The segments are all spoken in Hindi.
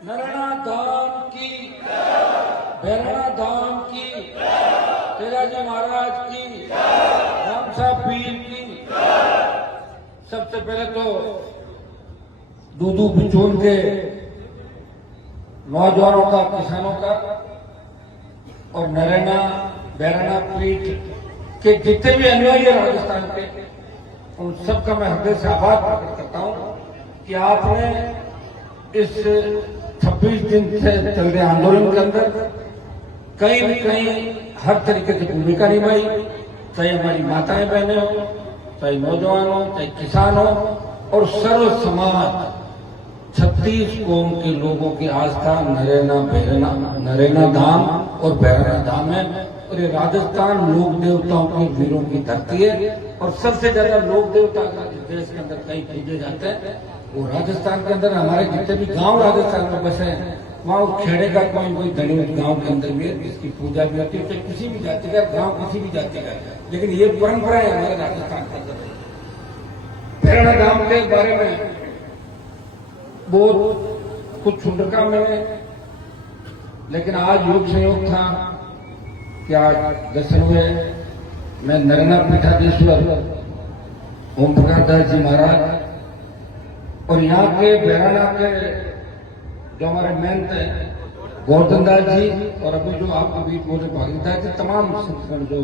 नरैना धाम की, भैरवना धाम की, तेराजी महाराज की, रामसा पीर की। सबसे पहले तो दूधू बिचौल के नौजवानों का, किसानों का और नरैना भैरवना पीठ के जितने भी अनुयायी है राजस्थान के, उन सबका मैं हृदय से आभार प्रकट करता हूं कि आपने इस 26 दिन से चल रहे आंदोलन के अंदर कहीं न कहीं हर तरीके की भूमिका निभाई, चाहे हमारी माताएं बहनें हो, चाहे नौजवान हो, चाहे किसान हो और सर्व समाज 36 कौम के लोगों की आस्था नरैना धाम और भैरवना धाम है। और ये राजस्थान लोक देवताओं के वीरों की धरती है और सबसे ज्यादा लोक देवता देश के अंदर कई पूजे जाते हैं वो राजस्थान के अंदर। हमारे जितने भी गांव राजस्थान में बसे हैं वहाँ खेड़े का कोई धनी गांव के अंदर भी है जिसकी पूजा भी होती है, चाहे किसी भी जाति का गांव, किसी भी जाति का, लेकिन ये परंपरा है हमारे राजस्थान के अंदर। भैरवना धाम के बारे में बहुत कुछ सुन रखा मैंने, लेकिन आज योग संयोग था कि आज दर्शन हुए। मैं नरैना पीठाधीश्वर ओम प्रकाश दास जी महाराज और यहाँ के भैरवना के जो हमारे महंत हैं गोवर्धन दास जी और अभी जो आपको बीच बोले भागीदार जी, तमाम संस्थान जो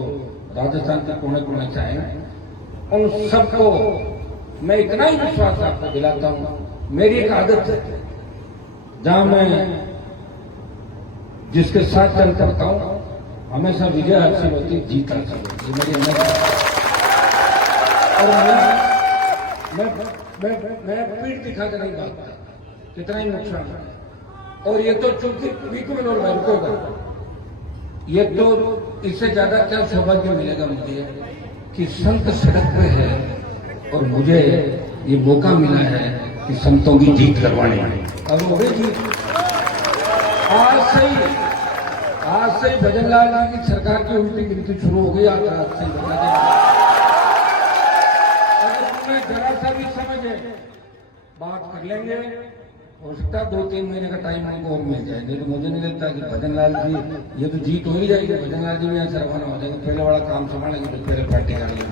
राजस्थान के कोने कोने से आए, उन सबको मैं इतना ही विश्वास आपको दिलाता हूँ। मेरी एक आदत है, जहां मैं जिसके साथ चल करता हूं हमेशा विजय हासिल होती, जीत हासिल होती, मेरी और मैं पीठ दिखा कर नहीं भागता, कितना ही नुकसान है। और ये तो चूंकि बिल्कुल और बैंकों ये तो इससे ज्यादा क्या सौभाग्य मिलेगा मुझे कि संत सड़क पे है और मुझे ये मौका मिला है कि संतों की जीत करवानी है। अब वो भी जीत आज से ही भजन लाल जी की सरकार की उल्टी गिनती शुरू हो गई। आज से अगर तुम्हें जरा सा भी समझे बात कर लेंगे, हो सकता है 2-3 महीने का टाइम हमको और मिल जाए, नहीं तो मुझे नहीं लगता कि भजन लाल जी ये तो जीत हो ही जाएगी। भजन लाल जी भी यहाँ से रवाना हो जाएंगे, पहले वाला काम संभालेंगे तो पहले पार्टी का नहीं।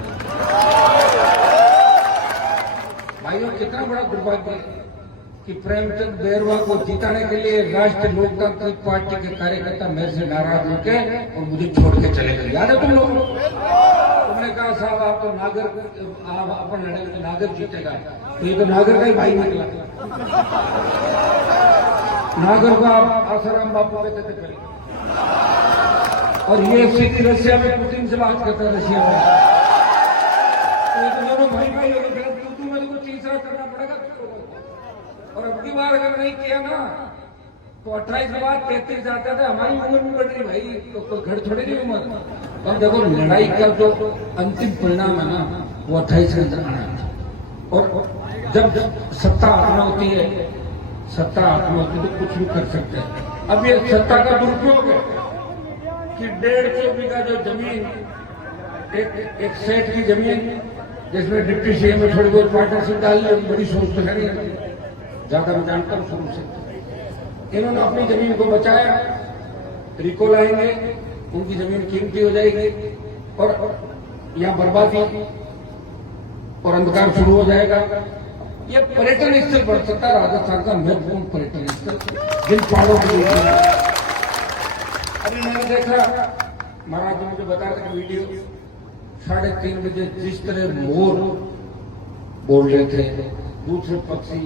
भाइयों, कितना बड़ा दुर्भाग्य है कि प्रेमचंद बैरवा को जिताने के लिए राष्ट्रीय लोकतांत्रिक पार्टी के कार्यकर्ता मेरे से नाराज होके और मुझे छोड़ के चले गए। याद है तुम लोग? तुमने कहा साहब आप तो नागर, आप अपन लड़ेंगे नागर जीतेगा, तो ये तो नागर का ही भाई निकला। नागर को आप आसाराम बापू कहते थे और ये स्थिति रशिया में पुतिन से बात करता है, रशिया में। तो ये तो दोनों भाई भाई हो गए, तू मेरे को तीसरा करना पड़ेगा। और अब की बार अगर नहीं किया ना तो 28 के बाद 33 जाता था, हमारी उम्र भी बढ़ रही भाई, तो घर थोड़ी नहीं उम्र। अब देखो लड़ाई का जो अंतिम परिणाम है ना वो 28 के अंदर आना है। और जब सत्ता हाथ में होती है, सत्ता हाथ में होती है तो कुछ भी कर सकते हैं। अब ये सत्ता का दुरुपयोग है कि 150 बीघा जो जमीन एक सेठ की जमीन जिसमें डिप्टी सीएम में थोड़ी बहुत पार्टनरशिप डाल ली, बड़ी सोच तो है नहीं, ज्यादा मैं जानता हूं शुरू से। इन्होंने अपनी जमीन को बचाया, रिको लाएंगे, उनकी जमीन कीमती हो जाएगी और यहां बर्बादी और अंधकार शुरू हो जाएगा। ये पर्यटन स्थल बढ़ सकता है, राजस्थान का महत्वपूर्ण पर्यटन स्थल जिन पहाड़ों के लिए। अभी मैंने देखा महाराज जी मुझे बता रहे वीडियो 3:30 बजे जिस तरह मोर बोल रहे थे, दूसरे पक्षी,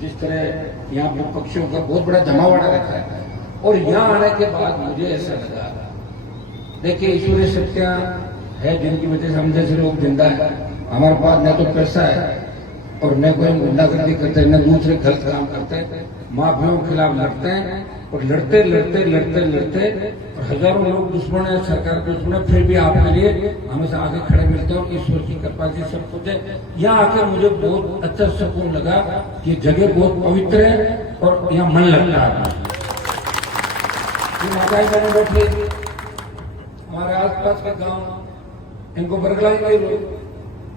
जिस तरह यहाँ पे पक्षियों का बहुत बड़ा जमावड़ा रहता है। और यहाँ आने के बाद मुझे ऐसा लगा, देखिए ईश्वरीय शक्तियां है जिनकी वजह से हम जैसे लोग जिंदा है। हमारे पास न तो पैसा है और न कोई गुंडागर्दी करते हैं, न दूसरे गलत काम करते हैं, माफियाओं के खिलाफ लड़ते हैं और लड़ते लड़ते लड़ते लड़ते और हजारों लोग दुश्मन है, सरकार के दुश्मन है, फिर भी आपके लिए हमेशा आगे खड़े मिलते हैं और ईश्वर की कृपा से सब कुछ है। यहाँ आकर मुझे बहुत अच्छा सुकून लगा कि जगह बहुत पवित्र है और यहाँ मन लगता है। माताएं बहने बैठे हमारे आसपास के गांव, इनको बरगलाएंगे लोग,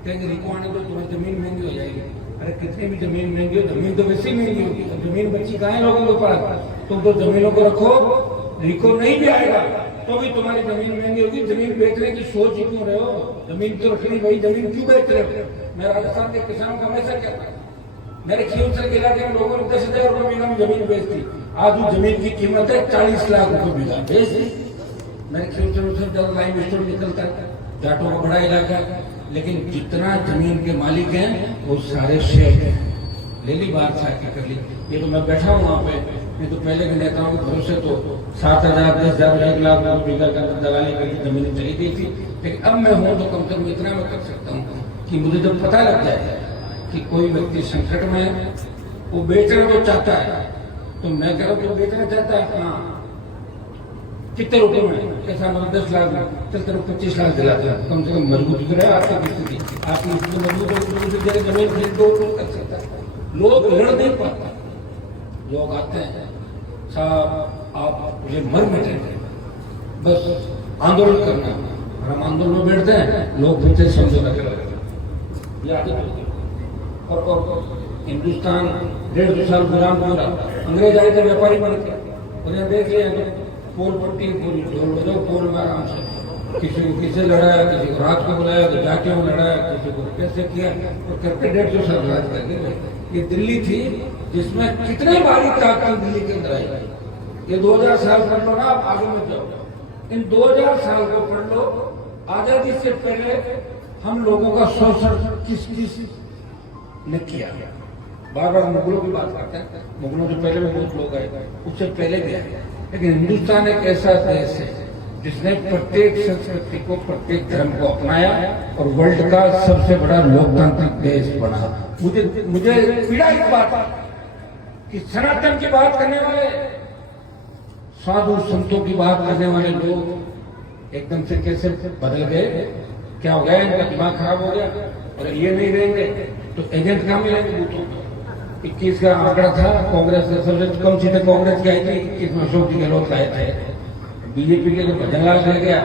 कहेंगे रिको आने तो तुम्हें जमीन महंगी हो जाएगी। अरे कितनी भी जमीन महंगी हो, जमीन तो वैसे ही महंगी होगी। तो जमीन बच्ची कहाँ है लोगों के पास? तुम तो जमीनों को रखो, रिको नहीं भी आएगा तो भी तुम्हारी जमीन महंगी होगी। जमीन बेचने की सोच ही क्यों रहे हो? जमीन तो रखनी भाई, जमीन क्यों बेच रहे हो? मैं राजस्थान के किसानों का हमेशा कहता हूँ, मेरे खींवसर के इलाके में लोगों ने 10,000 रुपये बीघा में जमीन बेच दी। आज उस जमीन की कीमत है 40 लाख रुपए बीघा, बेच दी। मेरे खींवसर से ज्यादा लाइम स्टोन निकलता है, जाटों का बड़ा इलाका है, लेकिन जितना जमीन के मालिक हैं वो सारे शेख हैं। ले ली बात साकी कर ली। ये तो मैं बैठा हूँ वहाँ पे, नहीं तो पहले के नेताओं के भरोसे तो 7,000 10,000 1 लाख बीघा का दलाली करके जमीन चली गई थी। लेकिन अब मैं हूँ तो कम से कम इतना मैं कर सकता हूँ कि मुझे जब पता लग जाए कि कोई व्यक्ति संकट में है, वो बेचना तो चाहता है, तो मैं कह रहा हूँ तो बेचना चाहता है, हाँ कितने रुपए में? कैसा? 10 लाख में, चल तेरे 25 लाख दिलाता है, कम से कम मजबूत तो रहे आपकी स्थिति। आपकी स्थिति मजबूत हो, जमीन खरीद दो कर सकता है। लोग लड़ नहीं पाते, लोग आते हैं, साहब आप मुझे मर मिटेंगे, बस आंदोलन करना। और हम आंदोलन में बैठते हैं, लोग फिर से समझौता कर रहे हैं। ये आदत होती है। और हिंदुस्तान 150 साल गुलाम पूरा, अंग्रेज आए थे व्यापारी बन के, उन्हें देख लिया तो पोल पट्टी पूरी ढोल बजो, पोल में आराम से किसी को किसे लड़ाया, किसी को रात को बुलाया, तो जाके वो लड़ाया, किसी को कैसे किया, और करके 150 साल राज कर गए। ये दिल्ली थी जिसमें कितने बारीक ताकत दिल्ली के अंदर आई। ये 2000 साल पढ़ लो ना, आप आगे में जाओ, इन 2000 साल को पढ़ लो। आजादी से पहले हम लोगों का शोषण किस किस ने किया? बार बार मुगलों की बात करते हैं, मुगलों से पहले भी बहुत लोग आए, उससे पहले भी आए, लेकिन हिंदुस्तान एक ऐसा देश है जिसने प्रत्येक संस्कृति को, प्रत्येक धर्म को अपनाया और वर्ल्ड का सबसे बड़ा लोकतांत्रिक देश बना। मुझे पीड़ा इस बात कि सनातन की बात करने वाले, साधु संतों की बात करने वाले लोग एकदम से कैसे बदल गए? क्या हो गया? इनका दिमाग खराब हो गया। और ये नहीं रहेंगे तो एजेंट कहाँ मिलेंगे बूथों पर? 21 का आंकड़ा था, कांग्रेस ने सबसे कम सीटें कांग्रेस की आई थी, 21 में अशोक जी गहलोत लाए थे। बीजेपी के तो भजनलाल रह गया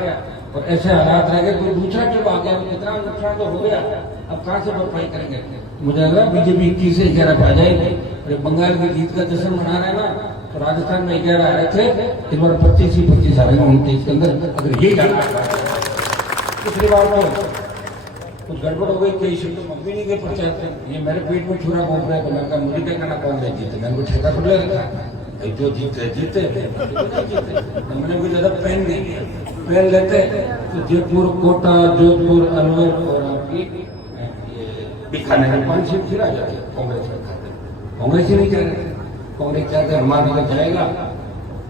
और ऐसे हालात रह गए, कोई दूसरा जब आ गया, कितना नुकसान तो हो गया, अब कहाँ से भरपाई करेंगे? मुझे लग रहा है बीजेपी 21 से 11 आ जाएगी। अरे बंगाल की जीत का जश्न मना रहे हैं ना, तो राजस्थान में 11 आ रहे थे, इस बार 25 ही 25 आ रहे हैं 29 के अंदर। अगर यही जाना पिछली बार तो कुछ गड़बड़ हो गई, कई शब्द मम्मी नहीं के प्रचार, ये मेरे पेट में छुरा घूम रहा है, तो मैं कहा मुझे क्या करना, कांग्रेस जीते, मैंने कुछ ठेका खुले रखा, जो जीते जीते, मैंने कोई ज्यादा पेन नहीं किया। पेन लेते तो जयपुर, कोटा, जोधपुर, अलवर और आपकी बीकानेर में 5 सीट फिर आ जाती कांग्रेस के खाते। कांग्रेस ही नहीं कह रहे, कांग्रेस चाहते हनुमान अगर जाएगा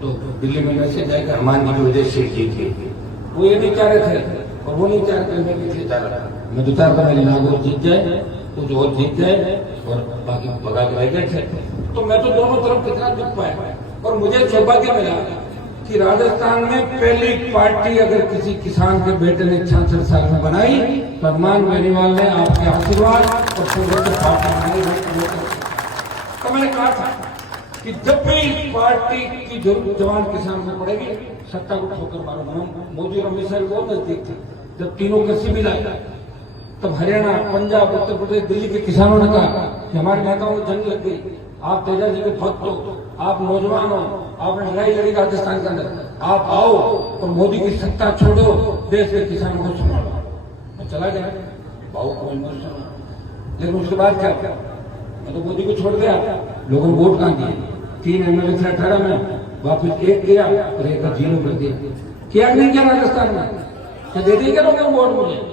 तो दिल्ली में मैसेज जाएगा हनुमान जी की वजह से जीती। वो ये नहीं चाह रहे थे, और वो नहीं चाहते मैं पीछे जा रहा, मैं तो चाहता मेरी नागौर जीत जाए, कुछ और जीत जाए और बाकी भगा के रह गए थे। तो मैं तो दोनों तरफ कितना दुख पाया। और मुझे सौभाग्य मिला कि राजस्थान में पहली पार्टी अगर किसी किसान के बेटे ने 66 साल में बनाई, तो हनुमान बेनीवाल ने आपके आशीर्वाद और पार्टी बनाई। तो मैंने कहा था कि जब भी पार्टी की जवान किसान को पड़ेगी, सत्ता को ठोकर मारूंगा। मोदी और अमित शाह बहुत नजदीक थे, जब तीनों के शिविर आए तब हरियाणा, पंजाब, उत्तर प्रदेश, दिल्ली के किसानों ने कहा कि हमारे नेताओं को जंग लग गई, आप तेजा जी के भक्त हो, आप नौजवान हो, आपने लड़ाई लड़ी राजस्थान के अंदर, आप आओ और मोदी की सत्ता छोड़ो, देश के किसानों को संभालो। मैं चला गया, भाव को इमोशन। लेकिन उसके बाद क्या? मैं तो मोदी को छोड़ गया, लोगों ने वोट कहाँ दिए? 3 MLA थे 18 में, वापिस 1 किया और 1 का 0 कर दिया। क्या नहीं किया राजस्थान में? क्या दे दी क्या लोगों वोट? मुझे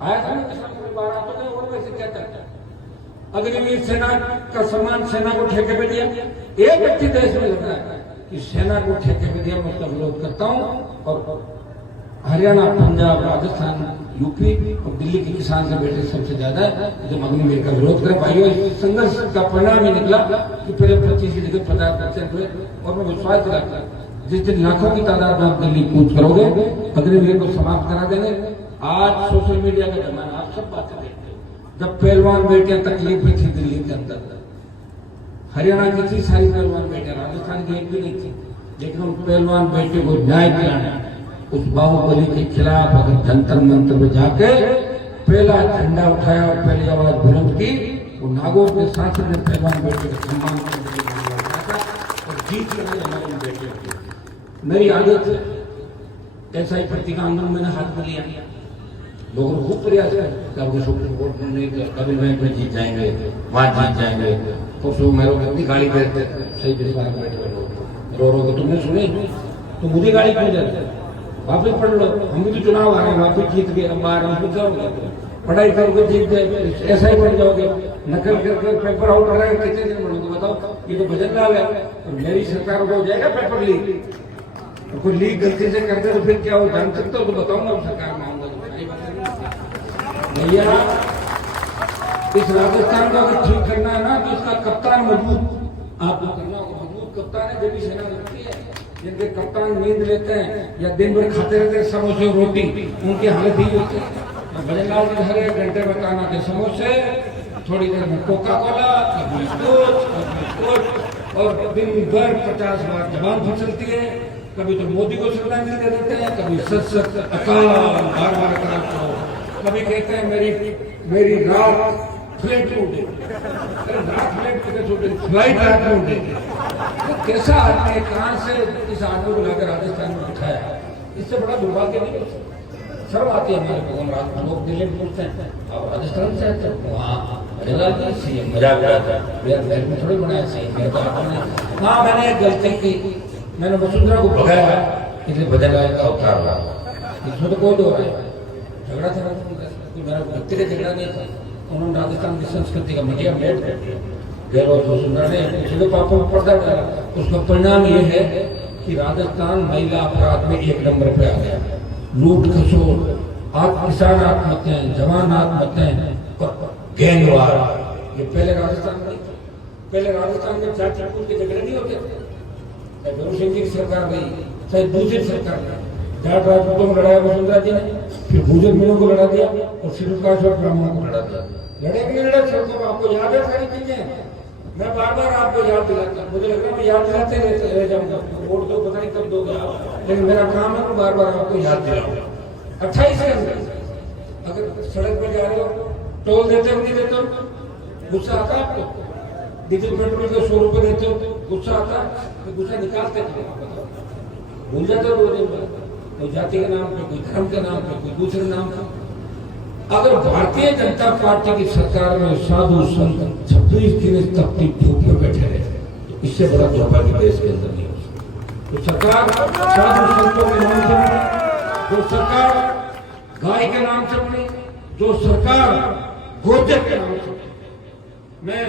आया था ना किसान में 12 तो नहीं, वोट वैसे क्या करता? अग्निवीर सेना का सम्मान सेना को ठेके पे दिया। एक व्यक्ति देश में लग रहा है कि सेना को ठेके पे दिया, मैं उसका विरोध करता हूँ। और हरियाणा, पंजाब, राजस्थान, यूपी और दिल्ली के किसान के बेटे सबसे ज्यादा जब अग्निवीर का विरोध करे। भाइयों, इस संघर्ष का परिणाम ही निकला कि पहले 25 की जगह 50% हुए। और मैं विश्वास दिलाता जिस दिन लाखों की तादाद में आप दिल्ली कूच करोगे, अग्निवीर को समाप्त करा देंगे। आज सोशल मीडिया का जमाना, आप सब बातें देखते हो। जब पहलवान बेटियां तकलीफ में थी दिल्ली के अंदर, हरियाणा की थी सारी पहलवान बेटियां, राजस्थान की एक भी नहीं थी, लेकिन उन पहलवान बेटे को न्याय दिलाना, उस बाहुबली के खिलाफ अगर जंतर मंतर में जाके पहला झंडा उठाया और पहली आवाज बुलंद की, वो तो नागों के साथ में पहलवान बेटे का सम्मान करने के लिए लड़ता था और जीत करके हमारे बेटे थे। मेरी आदत ऐसा ही प्रतिका आंदोलन मैंने हाथ में लिया, लोगों ने खूब प्रयास किया, कभी सुप्रीम कोर्ट में कभी बैंक में जीत जाएंगे, वहां जीत जाएंगे, तो फिर मेरे को कितनी गाली देते सही विश्वास बैठे रो रो के तुमने सुने तो मुझे गाली क्यों देते, वापिस पढ़ लो, हम भी तो चुनाव आ रहे हैं, वापिस जीत गए, अब बाहर हम जाओगे, पढ़ाई करोगे जीत गए, ऐसा ही पढ़ जाओगे, नकल करके पेपर आउट हो रहा है, कितने दिन बढ़ोगे बताओ, ये तो भजन लाल है। और मेरी सरकार हो जाएगा पेपर लीक, तो कोई लीक गलती से करते तो फिर क्या हो जान सकते हो, तो बताऊंगा सरकार में आऊंगा भैया। इस राजस्थान को अगर ठीक करना है ना तो इसका कप्तान मजबूत आपको करना होगा, मजबूत कप्तान है जो भी सेना लगती है, जिनके कप्तान नींद लेते हैं या दिन भर खाते रहते हैं समोसे रोटी, उनकी हालत ही होती है। भजनलाल के घर 1 घंटे में खाना के समोसे, थोड़ी देर में कोका कोला, कभी कुछ और दिन भर 50 बार जबान फिसलती है, कभी तो मोदी को श्रद्धांजलि दे देते हैं, कभी सच अकाल बार अकाल को, कभी कहते हैं मेरी रात फ्लाइट टूटे, रात फ्लाइट टूटे, फ्लाइट रात में उठेगी। तो कैसा आदमी है, कहाँ से इस आदमी को लाकर राजस्थान में बिठाया, इससे बड़ा दुर्भाग्य नहीं हो सकता। शर्म आती है हमारे को, लोग दिल्ली में पूछते हैं और राजस्थान से आते हैं, वहाँ सीएम मजाक उड़ाता है, में थोड़ी बनाया सीएम, मेरे को आपने हाँ मैंने एक गलती की, मैंने वसुंधरा को भगाया इसलिए भजनलाल का उतार रहा, इसमें तो कोई दो है, झगड़ा था मेरा व्यक्तिगत झगड़ा नहीं था, उन्होंने राजस्थान की संस्कृति का मीडिया मेट कर दिया, गहलोत वसुंधरा ने उसके पापा को पर्दा डाला, उसका परिणाम ये है कि राजस्थान महिला अपराध में 1 नंबर पे आ गया, लूट खसोट, किसान आत्महत्याएं, जवान आत्महत्याएं और गैंगवार, ये पहले राजस्थान में, पहले राजस्थान में जाति के झगड़े नहीं होते थे, गुरु सिंह जी की सरकार गई, चाहे दूसरी सरकार गई, जाट राजपूतों को लड़ाया वसुंधरा जी ने, फिर भूजन मीनों को लड़ा दिया और शेड्यूल कास्ट और ब्राह्मणों को लड़ा दिया, लड़े कि नहीं लड़े सबको आपको याद है सारी चीजें, मैं बार बार आपको याद दिलाता, मुझे लग रहा है मैं याद दिलाते रह जाऊंगा, वोट दो पता नहीं कब दोगे आप, लेकिन मेरा काम है बार बार आपको याद दिलाऊंगा। 28 के अंदर अगर सड़क पर जा रहे हो, टोल देते हो नहीं देते हो, गुस्सा आता है आपको, डीजल पेट्रोल के 100 रुपए देते हो तो गुस्सा आता है, तो गुस्सा निकालते भूल जाते हो 2 दिन बाद, कोई जाति के नाम पे, कोई धर्म के नाम पे, कोई दूसरे नाम पे। अगर भारतीय जनता पार्टी की सरकार में साधु संत 26 दिन इस तपती धूप में बैठे रहे, तो इससे बड़ा दुर्भाग्य देश के अंदर नहीं हो सकता। तो सरकार साधु संतों के नाम से बनी, जो सरकार गाय के नाम से बनी, जो सरकार गोचर के नाम से बनी। मैं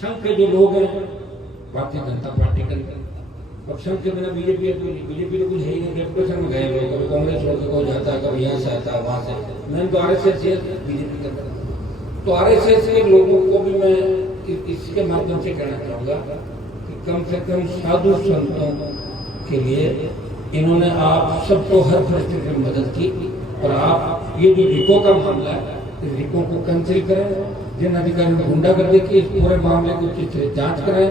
संघ के जो लोग हैं भारतीय जनता पार्टी के, अब संघ के बिना बीजेपी तो कुछ है ही नहीं, डेपुटेशन में गए लोग, कभी कांग्रेस छोड़ के कोई जाता है, कभी यहाँ से आता है, वहां से, मैंने तो RSS से बीजेपी करता, तो RSS के लोगों को भी मैं इसके माध्यम से कहना चाहूंगा कि कम से कम साधु संतों के लिए इन्होंने आप सबको हर परिस्थिति में मदद की, और आप ये जो रिको का मामला है, इस रिको को कैंसिल करें, जिन अधिकारियों ने गुंडागर्दी की इस पूरे मामले को उचित से जांच करें,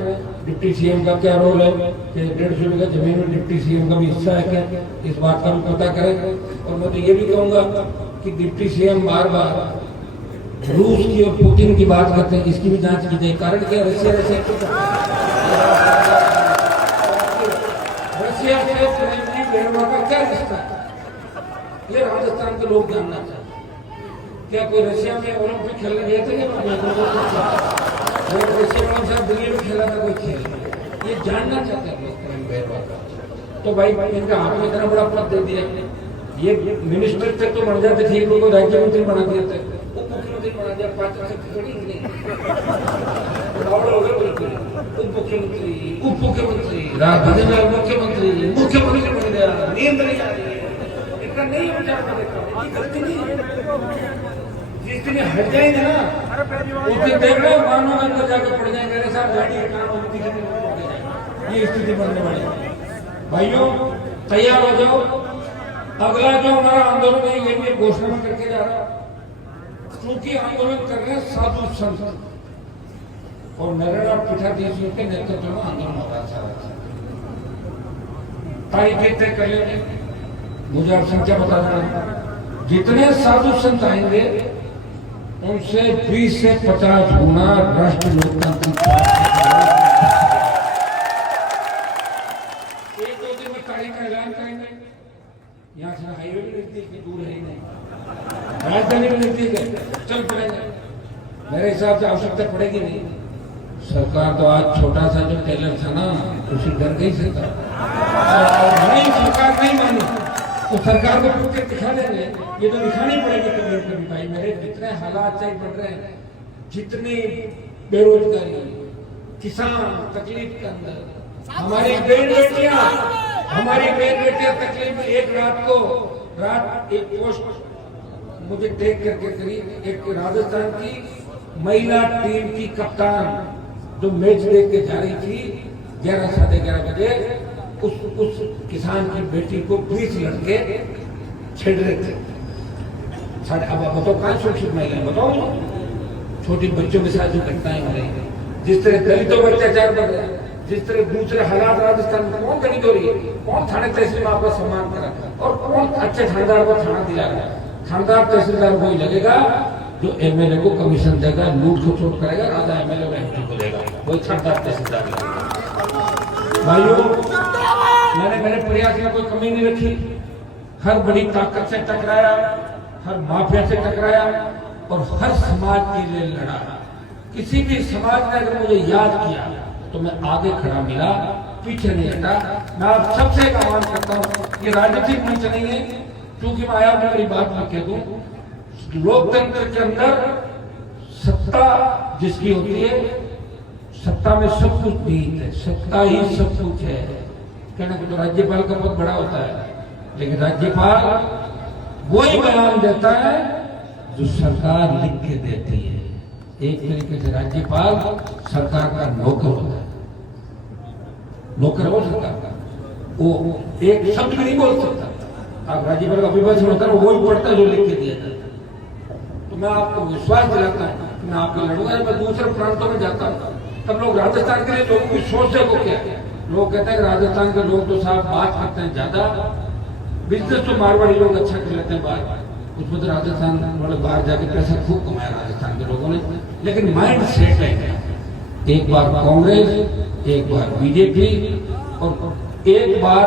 डिप्टी सीएम का क्या रोल है कि 150 बीघा जमीन में डिप्टी सीएम का भी हिस्सा है क्या, इस बात का भी पता करें। और मैं तो ये भी कहूंगा कि डिप्टी सीएम बार बार रूस की और पुतिन की बात करते हैं, इसकी भी जांच की जाए, कारण क्या, रशिया से का क्या रिश्ता है, ये राजस्थान के लोग जानना चाहते हैं। क्या कोई रशिया में ओलंपिक खेलने गए थे क्या, रशिया में साथ दिल्ली में खेला था कोई खेल, ये जानना चाहते हैं लोग। तो भाई इनका हाथ में इतना बड़ा पद दे दिया, ये मिनिस्टर तक तो बन जाते थे, इनको राज्य मंत्री बना दिया था, उप मुख्यमंत्री बना दिया, 5 से खड़ी नहीं, उप मुख्यमंत्री, उप मुख्यमंत्री, भजनलाल मुख्यमंत्री, मुख्यमंत्री बन गया, नींद नहीं आ रही है, इतना नहीं है, गलती नहीं है। जिस दिन हट जाएंगे ना, उस दिन देख लो मानो अंदर जाकर पड़ जाएंगे, मेरे साथ गाड़ी का काम होती है, ये स्थिति बनने वाली है। भाइयों तैयार हो जाओ, अगला जो हमारा आंदोलन है ये भी घोषणा करके जा रहा है, क्योंकि आंदोलन कर रहे हैं साधु संत और नरेंद्र पीठाधीश के नेतृत्व में आंदोलन हो रहा है। तारीखें तय कर लेंगे, मुझे आप संख्या बता देना, जितने साधु संत आएंगे उनसे 20 से 50 गुना राष्ट्रीय लोकतांत्रिक पार्टी एक दो दिन में तारीख का ऐलान करेंगे। यहाँ से हाईवे भी नजदीक है, दूर है ही नहीं, राजधानी भी नजदीक है, चल पड़ेगा। मेरे हिसाब से आवश्यकता पड़ेगी नहीं। सरकार तो आज छोटा सा जो टेलर था ना, उसी डर गई सरकार। नहीं, सरकार नहीं मानी तो सरकार को पूछ के दिखा देंगे। ये तो दिखानी पड़ेगी कभी कभी भाई मेरे, जितने हालात चल पड़ रहे हैं, जितनी बेरोजगारी, किसान तकलीफ के अंदर, हमारी बहन बेटियां तकलीफ में। एक एक पोस्ट मुझे देख करके करी, एक राजस्थान की महिला टीम की कप्तान जो मैच देख के जा रही थी 11:30 बजे, उस किसान की बेटी को 20 लड़के छेड़ रहे थे। अब बताओ कहाँ सुरक्षित महिलाएं, बताओ। छोटी बच्चों के साथ जो घटनाएं हो रही है, जिस तरह दलितों पर अत्याचार बढ़ रहा है, जिस तरह दूसरे हालात राजस्थान में, कौन गणित हो रही है? कौन थाने तहसील में आपका सम्मान करा और कौन अच्छे थानेदार को थाना दिला रहा है? थानेदार तहसीलदार को ही लगेगा जो एमएलए को कमीशन देगा, लूट को चोट करेगा, आधा एमएलए एमपी को देगा, वही थानेदार तहसीलदार लगेगा। भाइयों, मैंने मेरे प्रयास में कोई कमी नहीं रखी। हर बड़ी ताकत से टकराया, हर माफिया से टकराया और हर समाज के लिए लड़ा। किसी भी समाज ने अगर मुझे याद किया तो मैं आगे खड़ा मिला, पीछे नहीं हटा। मैं आप सबसे एक आह्वान करता हूँ, ये राजनीतिक मंच नहीं है, क्योंकि मैं आया मेरी बात में कह दूं, लोकतंत्र के अंदर सत्ता जिसकी होती है, सत्ता में सब कुछ निहित है, सत्ता ही सब कुछ है। कहना कि तो राज्यपाल का पद बड़ा होता है, लेकिन राज्यपाल वही बयान देता है जो सरकार लिख के देती है। एक तरीके से राज्यपाल सरकार का नौकर होता है, नौकर हो सरकार का। वो एक शब्द भी नहीं बोल सकता। आप राज्यपाल का अभिभाषण होता है, वो ही पढ़ता है जो लिख के दिया जाता है। तो मैं आपको विश्वास दिलाता हूँ कि मैं आपको लड़ूंगा। मैं दूसरे प्रांतों में जाता हूँ, तब लोग राजस्थान के लिए लोगों की सोच देखो क्या है। लोग कहते हैं राजस्थान के लोग तो साहब बात करते हैं ज्यादा, बिजनेस तो मारवाड़ी लोग अच्छा कर लेते हैं बाहर, उसमें तो राजस्थान वाले बाहर जाके पैसा खूब कमाया राजस्थान के लोगों ने। लेकिन माइंड सेट है, एक बार कांग्रेस, एक बार बीजेपी और एक बार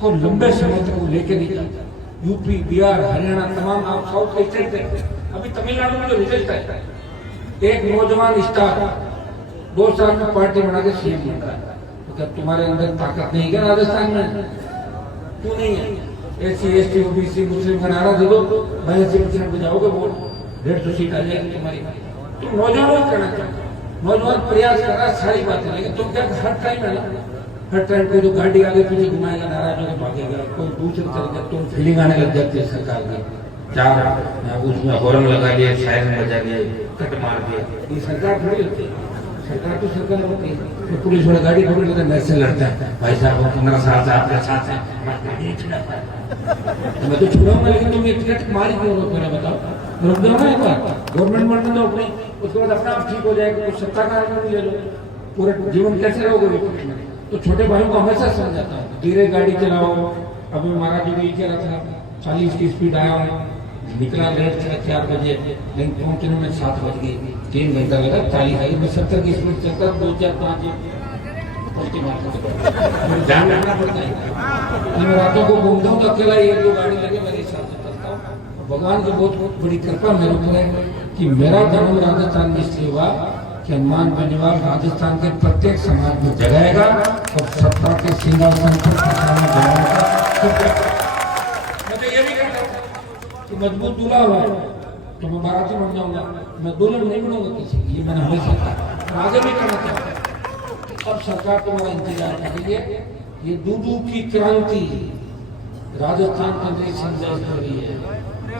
को लंबे समय तक वो लेके नहीं जाता। यूपी, बिहार, हरियाणा, तमाम आप साउथ के स्टेट देखते हैं। अभी तमिलनाडु में जो रिजल्ट है, एक नौजवान स्टार 2 साल में पार्टी बना के सीएम बन रहा है। तो क्या तुम्हारे अंदर ताकत नहीं है राजस्थान में? क्यों नहीं है? SC, ST, OBC, मुस्लिम का नारा दे दो, 82% बजाओगे वोट, 150 सीट आ जाएगी तुम्हारी। तुम नौजवानों को कहना चाहते, नौजवान प्रयास कर रहा है, सारी बातें, लेकिन तुम क्या हर टाइम है ना, हर टाइम कोई तो गाड़ी आगे पीछे घुमाएगा, नाराज होकर भागेगा, कोई दूसरी तरीके तुम फीलिंग आने लग जाती है सरकार की। चार उसमें हॉर्न लगा लिया, सायरन बजा लिया, कट मार दिया, ये सरकार थोड़ी होती है। सरकार तो सरकार होती है। तो पुलिस वाला गाड़ी पकड़ लेता है, मेरे से लड़ता है, भाई साहब 15 साल से आपके साथ है, मैं तो छुड़ाऊंगा, लेकिन तुम एक टिकट मारी क्यों हो? मेरा बताओ, रुक जाओ ना एक बार, गवर्नमेंट बनने दो अपनी, उसके बाद अपना ठीक हो जाएगा, कुछ सत्ता का आनंद ले लो, पूरे जीवन कैसे रहोगे विपक्ष में? तो छोटे भाइयों को हमेशा समझाता हूँ, धीरे गाड़ी चलाओ। अभी महाराज जी यही कह रहा था, 40 की स्पीड आया, निकला लेट 4 बजे, लेकिन पहुंचने में 7 बज गई, 3 घंटा लगा, 40 आई, मैं 70 की स्पीड चलता, 2, 4, 5 ध्यान रखना पड़ता है। मैं रातों को घूमता हूँ तो अकेला 1-2 गाड़ी लगे मेरे हिसाब से चलता हूँ। भगवान की बहुत बड़ी कृपा मेरे ऊपर है कि मेरा जन्म राजस्थान में इसलिए हुआ कि हनुमान बेनीवाल राजस्थान के प्रत्येक समाज में जगाएगा और सत्ता के सिंहासन पर मैं तो ये भी कहता हूँ कि मजबूत दूल्हा हुआ तो मैं बाराती बन जाऊंगा, मैं दुल्हन नहीं बनूंगा किसी की, ये मैंने हमेशा कहा, आगे भी करना चाहता हूँ। अब सरकार को मेरा इंतजार कर रही है। ये दूधू की क्रांति राजस्थान के अंदर संजय हो रही है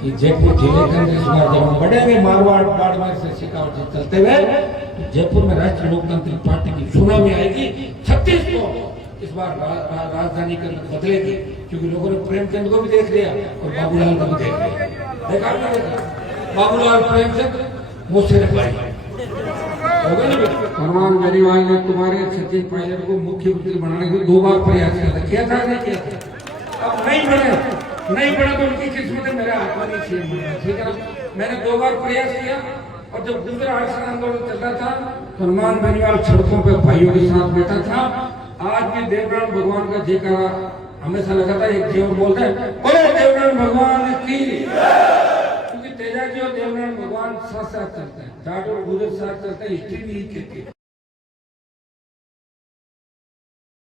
कि जयपुर जिले के अंदर इस बार जब हम बढ़ेंगे मारवाड़ बाड़मेर से शेखावत से चलते हुए, तो जयपुर में राष्ट्रीय लोकतांत्रिक पार्टी की सुनामी आएगी। 36 को इस बार राजधानी के अंदर बदलेगी, क्योंकि लोगों ने प्रेमचंद को भी देख लिया और बाबूलाल को भी देख लिया। देखा बाबूलाल प्रेमचंद मुझसे भाई हनुमान बेनीवाल ने तुम्हारे सचिन पायलट को मुख्यमंत्री बनाने के 2 बार प्रयास किया था, नहीं किया था। अब नहीं बने तो उनकी किस्मत है, मेरा हाथ में नहीं, ठीक है ना। मैंने 2 बार प्रयास किया और जब दूसरा आरक्षण आंदोलन चल रहा था तो हनुमान बेनीवाल सड़कों पे भाइयों के साथ बैठा था। आज भी देवनारायण भगवान का जयकारा हमेशा लगा था। एक जीवन बोलते हैं बोलो देवनारायण भगवान की, क्योंकि तेजा जी और देवनारायण भगवान साथ साथ चलते हैं, जाट और गुजर साथ चलते हैं, हिस्ट्री भी कहती है।